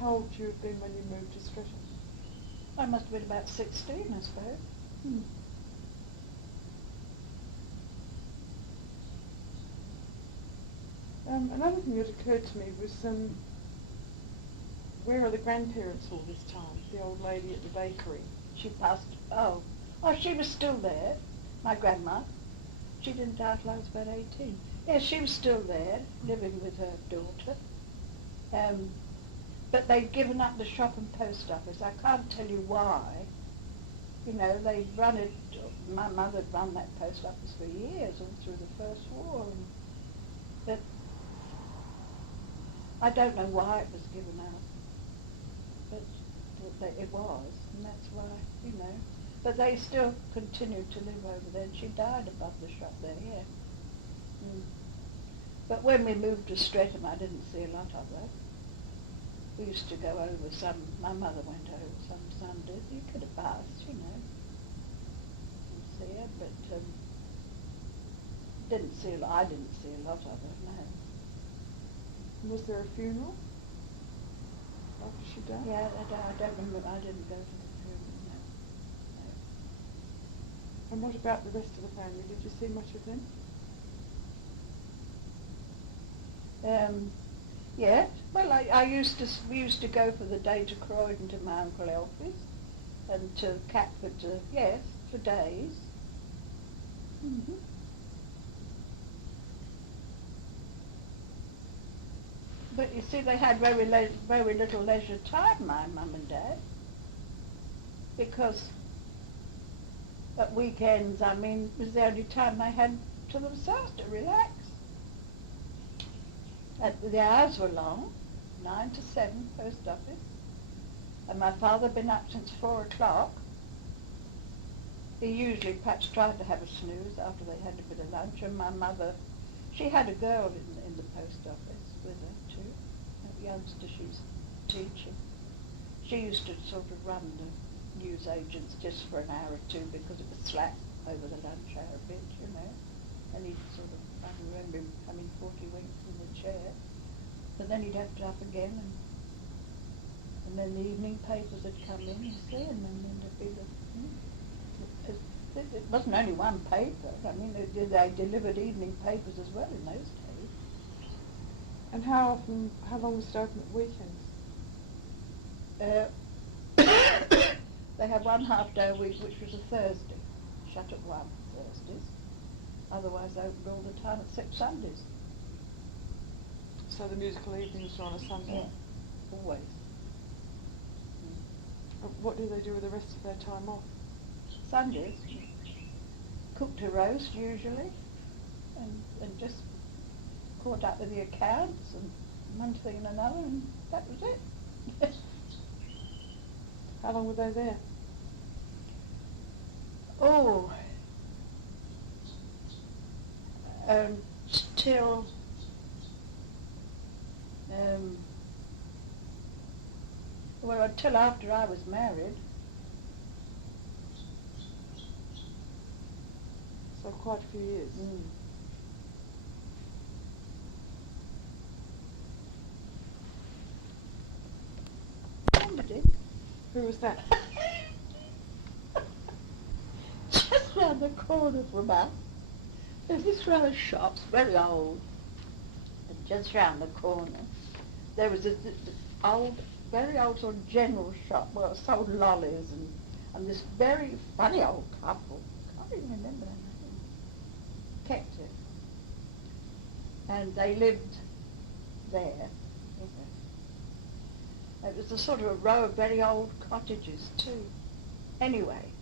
how old you have been when you moved to Streatham? I must have been about 16, I suppose. Hmm. Another thing that occurred to me was, where are the grandparents all this time? The old lady at the bakery. She passed, oh, she was still there, my grandma. She didn't die till I was about 18. Yes, she was still there, living with her daughter. But they'd given up the shop and post office. I can't tell you why. You know, they'd run it, my mother had run that post office for years, all through the First War. But I don't know why it was given up. But it was, and that's why, you know. But they still continued to live over there, and she died above the shop there, yeah. Mm. But when we moved to Streatham, I didn't see a lot of her. We used to go over my mother went over some Sundays. You could have passed, you know, and see her, but I didn't see a lot of her, no. Was there a funeral after she died? Yeah, I don't remember. I didn't go to the funeral, no. And what about the rest of the family? Did you see much of them? Yeah. Well, we used to go for the day to Croydon to my Uncle Elfie's, and to Catford, yes, for days. Mm-hmm. But you see, they had very little leisure time, my mum and dad, because at weekends, I mean, it was the only time they had to themselves to relax. The hours were long, 9 to 7, post office, and my father had been up since 4 o'clock. He usually perhaps tried to have a snooze after they had a bit of lunch, and my mother, she had a girl in the post office with her too, a youngster she was teaching. She used to sort of run the newsagents just for an hour or two because it was slack over the lunch hour a bit, you know, and he'd sort of, I remember him coming 40 winks in the chair, but then he'd have to up again, and then the evening papers had come in, you see, and then there'd be it wasn't only one paper. I mean, they delivered evening papers as well in those days. And how long was it open at weekends? They had one half-day a week, which was a Thursday, shut at 1 Thursdays. Otherwise, they opened all the time except Sundays. So the musical evenings were on a Sunday? Yeah, always. What do they do with the rest of their time off? Sundays, cooked a roast usually, and just caught up with the accounts and one thing and another, and that was it. How long were they there? Oh, till well, until after I was married. So quite a few years. Somebody. Who was that? Just round the corner from us. There's this row of shops, very old. And just round the corner, there was this old, very old sort of general shop where it sold lollies and this very funny old couple. I can't even remember their name. Kept it. And they lived there. It was a sort of a row of very old cottages too. Anyway,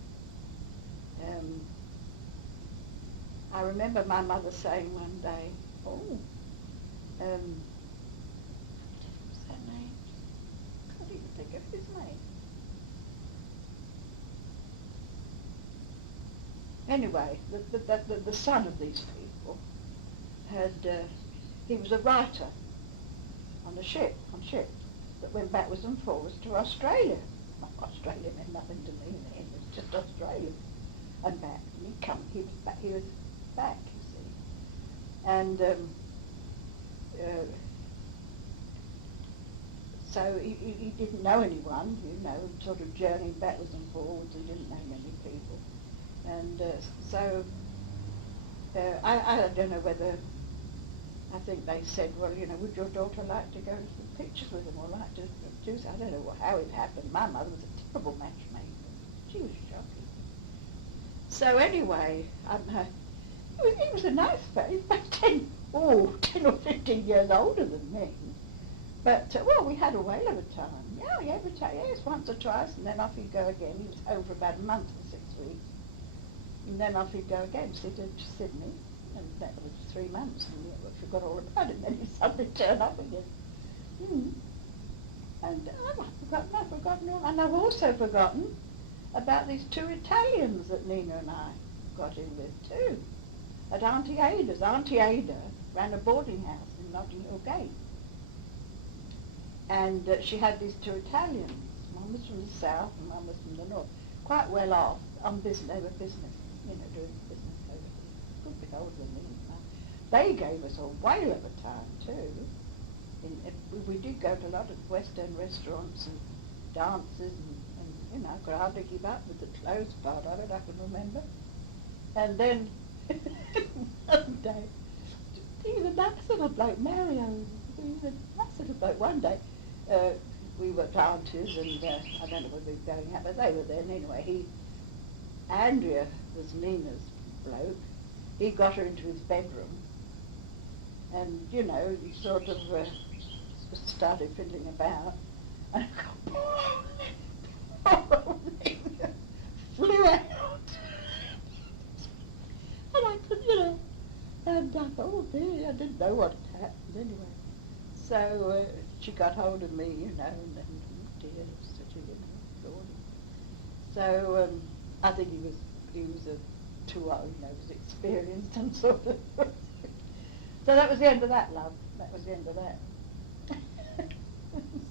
I remember my mother saying one day, what's that name? I can't even think of his name. Anyway, the son of these people he was a writer on ships that went backwards and forwards to Australia. Australia meant nothing to me then, it was just Australia and back. And he was back, you see. And so he didn't know anyone, you know, sort of journeying backwards and forwards. He didn't know many people. And so I don't know whether, I think they said, well, you know, would your daughter like to go to some pictures with him or like to do so? I don't know how it happened. My mother was a terrible matchmaker. She was shocking. So anyway, he was a nice fellow. He was about 10 or 15 years older than me. But, well, we had a whale of a time. Yeah, every time, yes, once or twice, and then off he'd go again. He was home for about a month or 6 weeks. And then off he'd go again, to Sydney. And that was 3 months, and we forgot all about it. And then he'd suddenly turn up again. And I've forgotten all. And I've also forgotten about these 2 Italians that Nina and I got in with, too. At Auntie Ada's. Auntie Ada ran a boarding house in Notting Hill Gate. And she had these 2 Italians. One was from the south and one was from the north. Quite well off on business. They were business, you know, doing business over here. A good bit older than me. They gave us a whale of a time too. We did go to a lot of West End restaurants and dances and you know, I could hardly keep up with the clothes part of it, I can remember. And then one day, he was a nice little bloke, Mario. He was a nice little bloke. One day, we were at aunties and I don't know whether we were going out, but they were there. And anyway, Andrea was Nina's bloke. He got her into his bedroom. And, you know, he sort of started fiddling about. And poor old Nina flew out. And I could, you know, and I thought, oh dear, I didn't know what had happened anyway. So she got hold of me, you know, and then, oh dear, such a, you know, Lord. So I think he was too old, you know, was experienced and sort of. So that was the end of that, love. That was the end of that.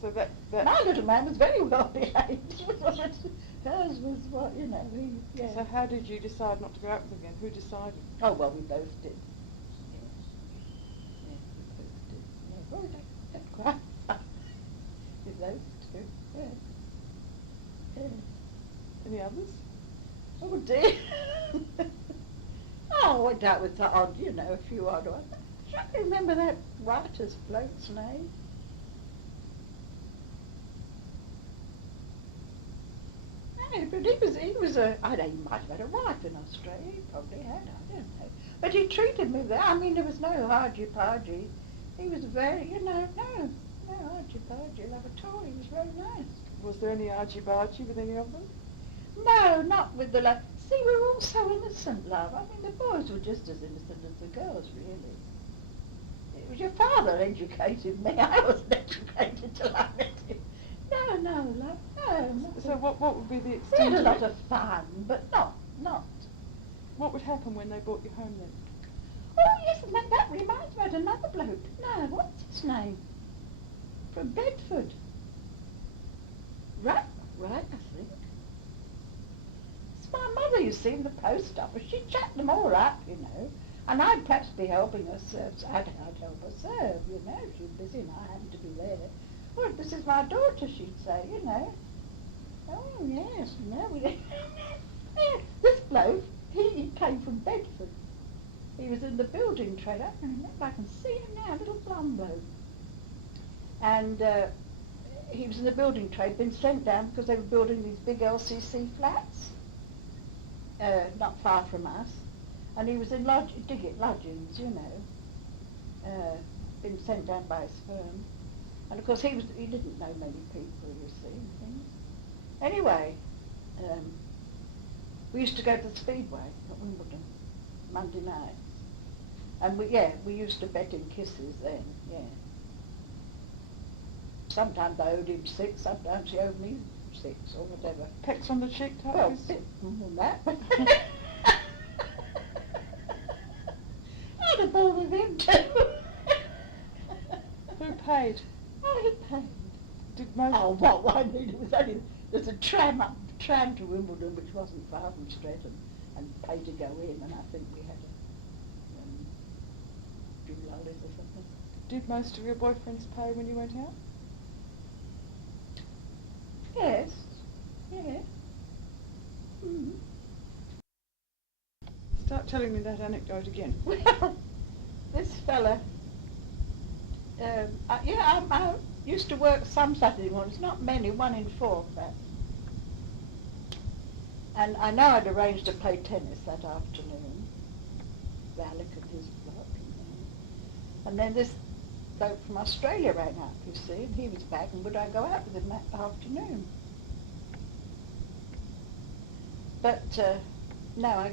So that my little man was very well behaved. Hers was what, you know, yeah. So how did you decide not to go out with him again? Who decided? Oh, well, we both did. Yeah, we both did. Yeah, well, that's quite fun. We both too, yeah. Yeah. Any others? Oh, dear. Oh, I went out with the odd, you know, a few odd ones. I can't remember that writer's bloke's name. No, but he was I don't know, he might have had a wife in Australia, he probably had, I don't know. But he treated me I mean, there was no argy-pargy. He was very, you know, no argy-pargy love at all, he was very nice. Was there any argy-bargy with any of them? No, not with the love. See, we were all so innocent, love. I mean, the boys were just as innocent as the girls, really. It was your father educated me. I wasn't educated till I met him. No, love, no. So what would be the We extent had a of lot of fun, but not. What would happen when they brought you home then? Oh, yes, and that reminds me of another bloke. No, what's his name? From Bedford. Right, I think. It's my mother, you see, in the post office. She'd chat them all up, you know. And I'd perhaps be helping her serve. I'd help her serve, you know. She was busy and I happened to be there. Well, this is my daughter, she'd say, you know. Oh, yes, no, this bloke, he came from Bedford. He was in the building trade. I can remember, I can see him now, little blonde bloke. And he was in the building trade, been sent down because they were building these big LCC flats, not far from us. And he was in lodgings, you know, been sent down by his firm. And of course he didn't know many people, you see, and things. Anyway, we used to go to the Speedway at Wimbledon, Monday nights. And we used to bet in kisses then, yeah. Sometimes I owed him 6, sometimes he owed me 6 or whatever. Pecks on the cheek type? Well, a bit more than that. I'd have bought with him too. Who paid? Oh, he paid. Did most? Oh, what I mean, it was only, there's a tram to Wimbledon which wasn't far from Streatham and paid to go in, and I think we had a few lollies or something. Did most of your boyfriends pay when you went out? start telling me that anecdote again. Well, this fella, I used to work some Saturday mornings, not many, 1 in 4 perhaps. And I know I'd arranged to play tennis that afternoon, Alec and his block. And then this bloke from Australia rang up, you see, and he was back, and would I go out with him that afternoon? But no, I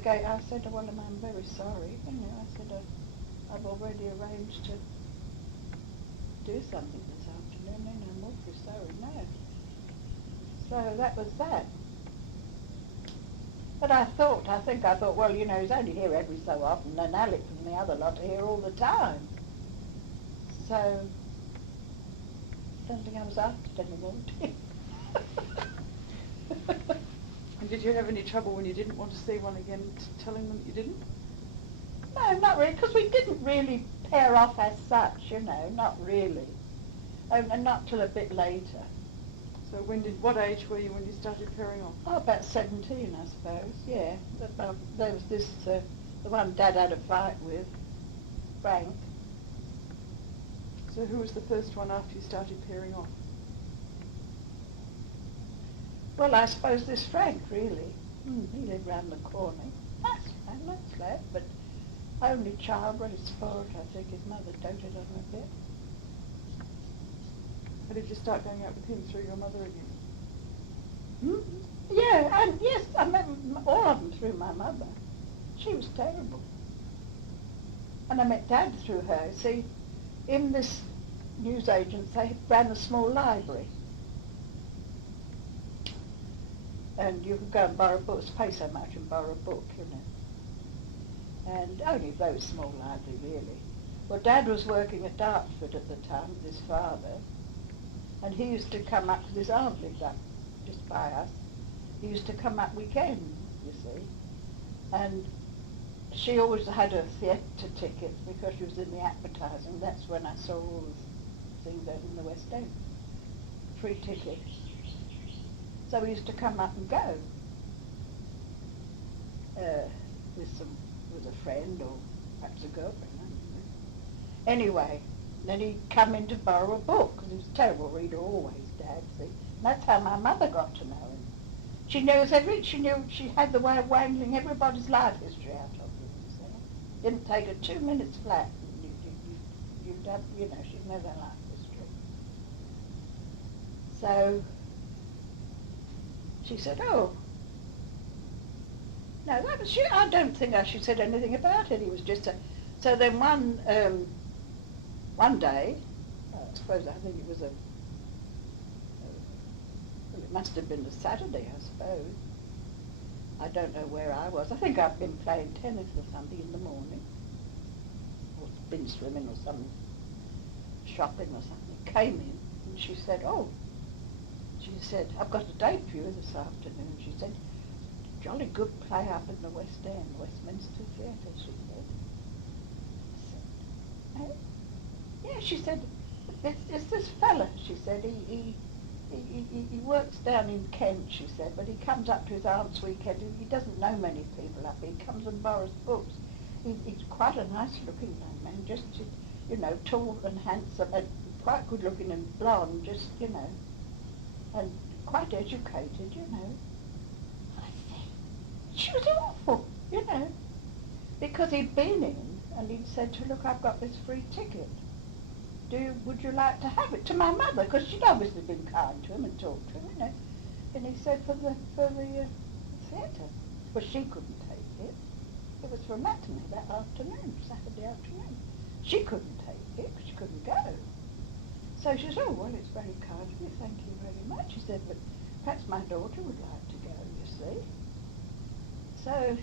said, well, I'm very sorry. You know, I said, I've already arranged to do something this afternoon, and I'm awfully sorry, no. So that was that. But I thought, well, you know, he's only here every so often, and Alec and the other lot are here all the time. So, don't think I was after it anymore. And did you have any trouble when you didn't want to see one again, telling them that you didn't? No, not really, because we didn't really pair off as such, you know, not really. And not till a bit later. So what age were you when you started pairing off? Oh, about 17, I suppose, yeah. There was this, the one Dad had a fight with, Frank. So who was the first one after you started pairing off? Well, I suppose this Frank, really. He lived round the corner. Nice lad, but only child, raised spoiled, I think. His mother doted on him a bit. How did you start going out with him, through your mother again? Yeah, and yes, I met all of them through my mother. She was terrible. And I met Dad through her. See, in this newsagent, they ran a small library. And you could go and borrow books, pay so much and borrow a book, you know. And only a very small library, really. Well, Dad was working at Dartford at the time with his father, and he used to come up, because his aunt lived up just by us. He used to come up weekends, you see. And she always had a theatre ticket because she was in the advertising. That's when I saw all the things out in the West End. Free tickets. So we used to come up and go with a friend or perhaps a girlfriend. I don't know. Anyway, then he'd come in to borrow a book, because he was a terrible reader always, Dad, see. And that's how my mother got to know him. She knew she had the way of wangling everybody's life history out of them, so. Didn't take her 2 minutes flat. You'd have, you know, she'd know their life history. So she said, oh, no, that was, I don't think she said anything about it. He was just a, so then one day, I think it was well, it must have been a Saturday, I suppose. I don't know where I was. I think I'd been playing tennis or something in the morning, or been swimming or something, shopping or something. Came in, and she said, oh, I've got a date for you this afternoon. She said, jolly good play up in the West End, Westminster Theatre, she said. I said, oh? Yeah, she said, it's this fella, she said, he works down in Kent, she said, but he comes up to his aunt's weekend. He doesn't know many people up here. He comes and borrows books. He's quite a nice-looking young man, just, you know, tall and handsome, and quite good-looking and blonde, just, you know, and quite educated, you know. I said, she was awful, you know, because he'd been in, and he'd said to her, look, I've got this free ticket. Would you like to have it? To my mother, because she'd obviously been kind to him and talked to him, you know. And he said, for the theatre. Well, she couldn't take it. It was for a matinee that afternoon, Saturday afternoon. She couldn't take it, because she couldn't go. So she said, oh, well, it's very kind of you, thank you very much. She said, but perhaps my daughter would like to go, you see. So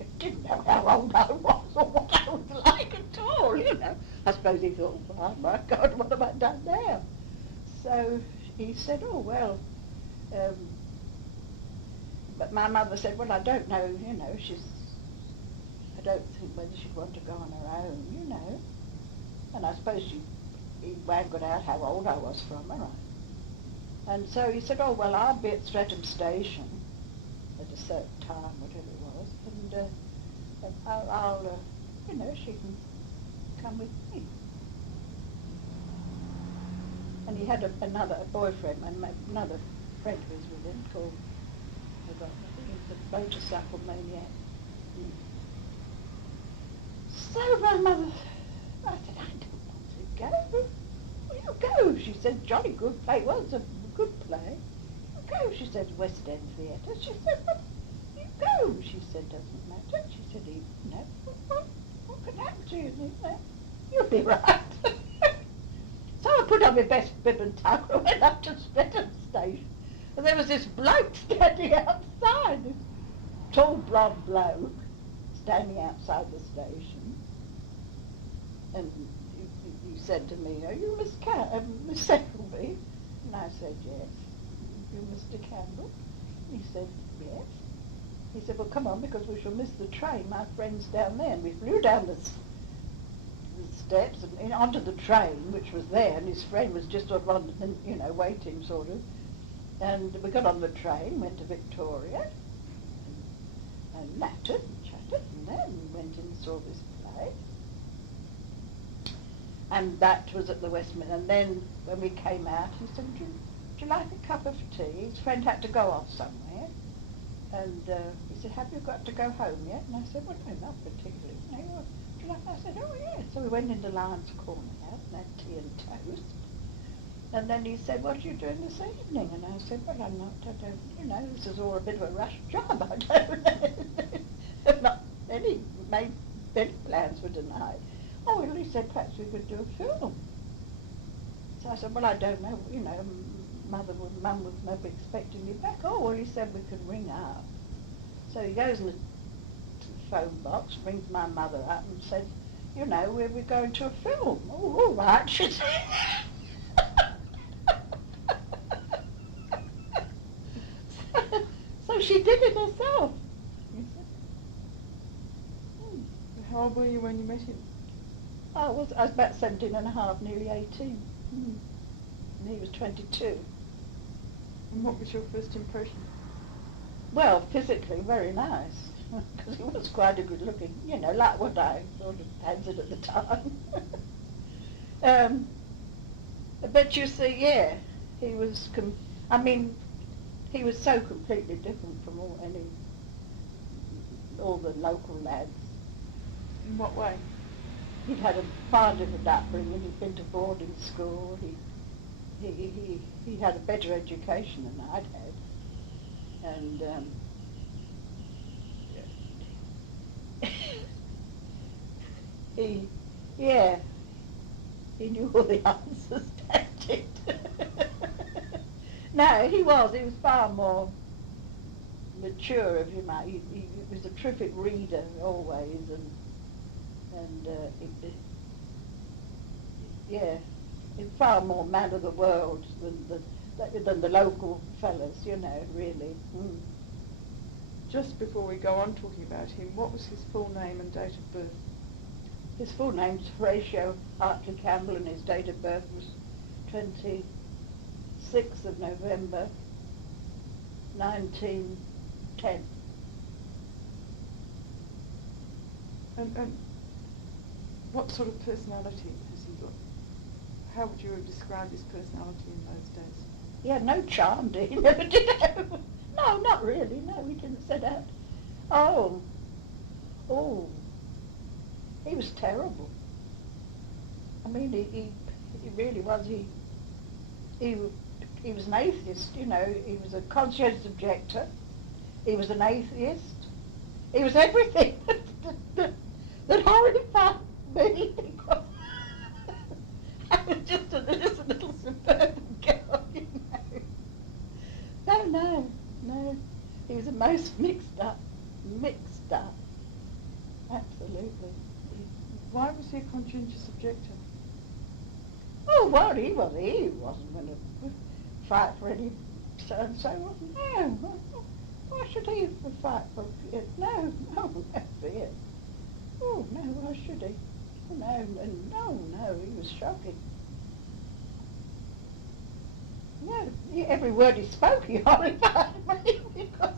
I didn't know how old I was or what I was like at all, you know. I suppose he thought, oh, my God, what have I done now? So he said, oh, well, but my mother said, well, I don't know, you know, I don't think whether she'd want to go on her own, you know. And I suppose he wangled out how old I was from her. Right? And so he said, oh, well, I'll be at Streatham Station at a certain time, whatever it was, and I'll she can come with me. And he had another boyfriend, another friend who was with him called, I think he was a motorcycle maniac. So my mother, I said, I don't want to go. Well, you go. She said, jolly good play. Well, it's a good play. You go. She said, West End Theatre. She said, well, you go. She said, doesn't matter. She said, what can happen to you? You'll be right. So I put on my best bib and tucker and went up to Streatham Station. And there was this bloke standing outside, this tall blonde bloke standing outside the station. And he said to me, are you Miss Selby? And I said, yes. You Mr. Campbell? He said, yes. He said, well, come on, because we shall miss the train. My friend's down there. And we flew down the steps and onto the train, which was there, and his friend was just on, waiting, sort of. And we got on the train, went to Victoria, and nattered and chatted, and then went and saw this play. And that was at the Westminster. And then when we came out, he said, would you like a cup of tea? His friend had to go off somewhere. And he said, have you got to go home yet? And I said, well, no, not particularly. I said, oh, yeah. So we went into Lion's Corner House and had tea and toast. And then he said, what are you doing this evening? And I said, well, I don't, this is all a bit of a rush job. I don't know. Not many plans for tonight. Oh, well, he said, perhaps we could do a film. So I said, well, I don't know, Mum was maybe expecting me back. Oh, well, he said we could ring up. So he goes to the phone box, rings my mother up and said, we're going to a film. Oh, all right, she said. So she did it herself. How old were you when you met him? I was about 17 and a half, nearly 18. And he was 22. And what was your first impression? Well, physically very nice, because he was quite a good looking, like what I sort of fancied at the time. But you see, yeah, he was, he was so completely different from all the local lads. In what way? He'd had a far different upbringing. He'd been to boarding school. He had a better education than I'd had, and he knew all the answers. No, he was far more mature of him. He was a terrific reader always, far more man of the world than the local fellas, really. Mm. Just before we go on talking about him, what was his full name and date of birth? His full name's Horatio Hartley Campbell, and his date of birth was 26th of November, 1910. And what sort of personality has he got? How would you have described his personality in those days? He had no charm, did he? Never did have. No, not really. No, he didn't say that. Oh, he was terrible. He really was. He was an atheist. He was a conscientious objector. He was an atheist. He was everything that horrified me. Because I was just a little suburban girl, No. He was a most mixed up. Absolutely. Why was he a conscientious objector? Oh, well, he wasn't going to fight for any so-and-so. No. Why should he fight for it? No, fear. Oh, no, why should he? No, he was shocking. Yeah, every word he spoke, he horrified me because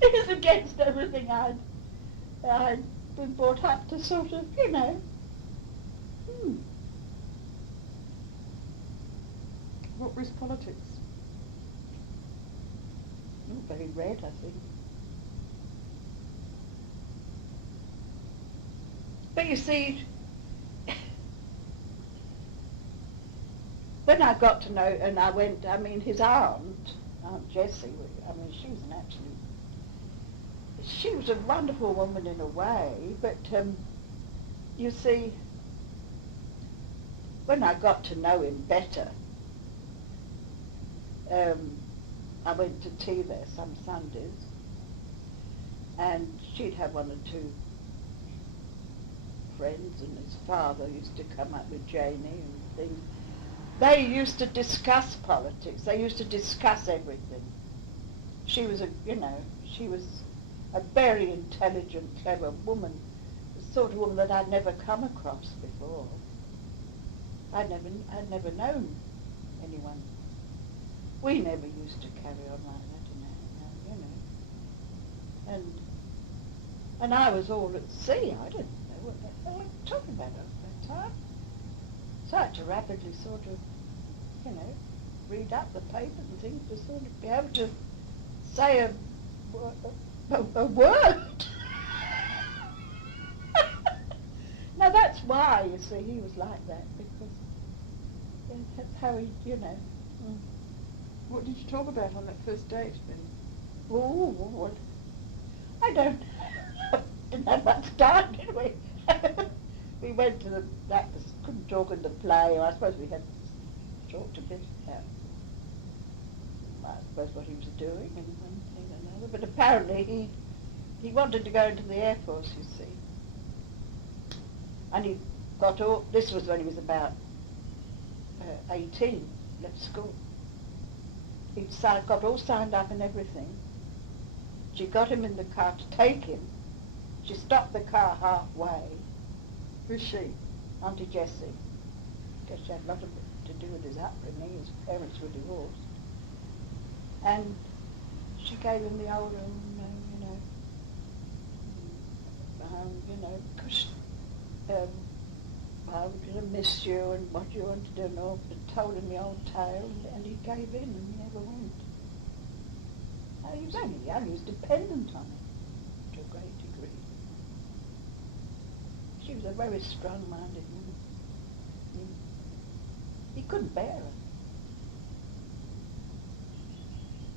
he was against everything I'd been brought up to sort of, you know. What was politics? Very red, I think. But you see, when I got to know, and I mean, his Aunt Jessie, I mean, she was an absolute, she was a wonderful woman in a way, but you see, when I got to know him better, I went to tea there some Sundays, and she'd have one or two friends, and his father used to come up with Janie and things. They used to discuss politics. They used to discuss everything. She was she was a very intelligent, clever woman, the sort of woman that I'd never come across before. I'd never known anyone. We never used to carry on like that, you know. And I was all at sea. I didn't know what the hell I was talking about at that time. So I had to rapidly sort of, you know, read up the papers and things to sort of be able to say a word. Now that's why, you see, he was like that, because that's how he, you know. What did you talk about on that first date then? Oh, what? I didn't have much time, did we? We went to couldn't talk in the play, or I suppose we had talked a bit about, I suppose, what he was doing and one thing and another, but apparently he wanted to go into the Air Force, you see. And he got all, this was when he was about 18, left school. He'd got all signed up and everything. She got him in the car to take him. She stopped the car halfway. Who's she? Auntie Jessie. Guess she had a lot of it to do with his upbringing. His parents were divorced. And she gave him the old, because I was going to miss you and what you want to do and all, and told him the old tale, and he gave in and he never went. He was only young, he was dependent on it to a great degree. She was a very strong-minded woman. He couldn't bear her.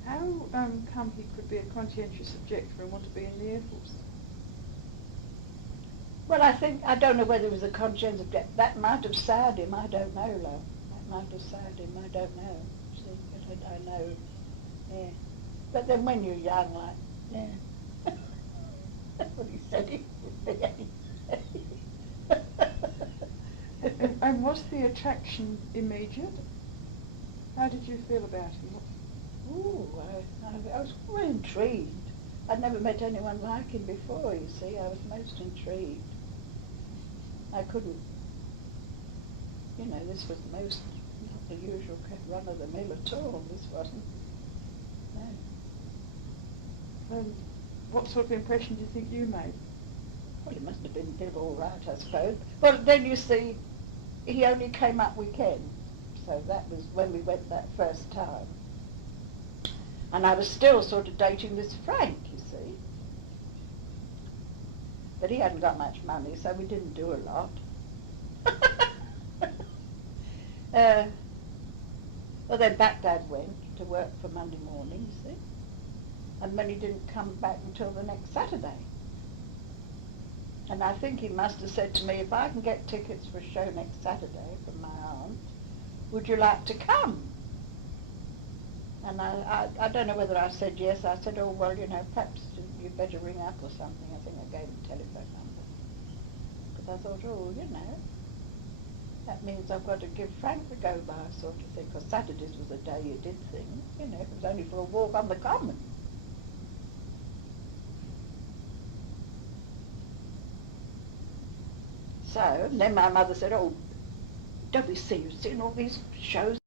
How come he could be a conscientious objector and want to be in the Air Force? Well, I don't know whether it was a conscientious objector. That might have soured him, I don't know, love. That might have soured him, I don't know. See, but I know, yeah. But then when you're young, like, yeah. That's what he said he would be. And was the attraction immediate? How did you feel about him? Ooh, I was quite intrigued. I'd never met anyone like him before, you see. I was most intrigued. I couldn't, this was most, not the usual run-of-the-mill at all. This wasn't, no. What sort of impression do you think you made? Well, it must have been all right, I suppose. Well, then you see, he only came up weekends, so that was when we went that first time. And I was still sort of dating this Frank, you see. But he hadn't got much money, so we didn't do a lot. Well, then Baghdad went to work for Monday morning, you see. And then he didn't come back until the next Saturday. And I think he must have said to me, if I can get tickets for a show next Saturday from my aunt, would you like to come? And I don't know whether I said yes. I said, oh, well, perhaps you'd better ring up or something. I think I gave him a telephone number. Because I thought, oh, that means I've got to give Frank the go-by sort of thing. Because Saturdays was the day you did things, it was only for a walk on the common. So, and then my mother said, oh, don't we see you've seen all these shows